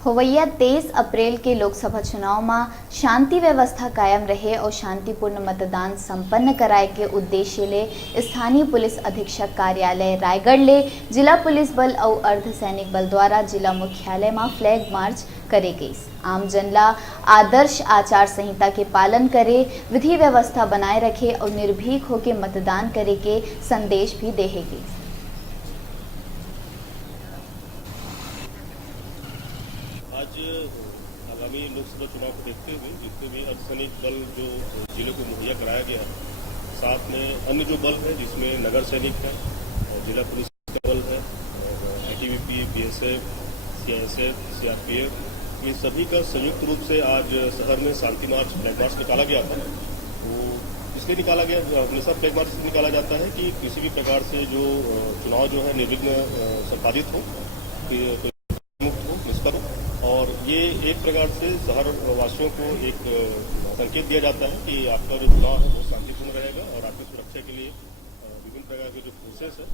होवैया 23 अप्रैल के लोकसभा चुनाव में शांति व्यवस्था कायम रहे और शांतिपूर्ण मतदान संपन्न कराए के उद्देश्य ले स्थानीय पुलिस अधीक्षक कार्यालय रायगढ़ ले जिला पुलिस बल और अर्धसैनिक बल द्वारा जिला मुख्यालय में फ्लैग मार्च करे गई। आम जनला आदर्श आचार संहिता के पालन करे, विधि व्यवस्था बनाए रखे और निर्भीक होकर मतदान करे के संदेश भी देहे गई। आज आगामी लोकसभा चुनाव को देखते हुए जितने भी अर्धसैनिक बल जो जिले को मुहैया कराया गया है, साथ में अन्य जो बल है जिसमें नगर सैनिक है, जिला पुलिस का बल है, ITBP, BSF, CISF, CRPF, ये सभी का संयुक्त रूप से आज शहर में शांति मार्च फ्लैग मार्च निकाला गया था। तो इसलिए निकाला गया, हमेशा फ्लैग मार्च निकाला जाता है कि किसी भी प्रकार से जो चुनाव जो है निर्विघ्न संपादित हो, मुक्त हो, निष्पक्ष हो। और ये एक प्रकार से शहर वासियों को एक संकेत दिया जाता है कि आपका जो चुनाव है वो शांतिपूर्ण रहेगा और आपकी सुरक्षा के लिए विभिन्न प्रकार के जो फोर्सेस है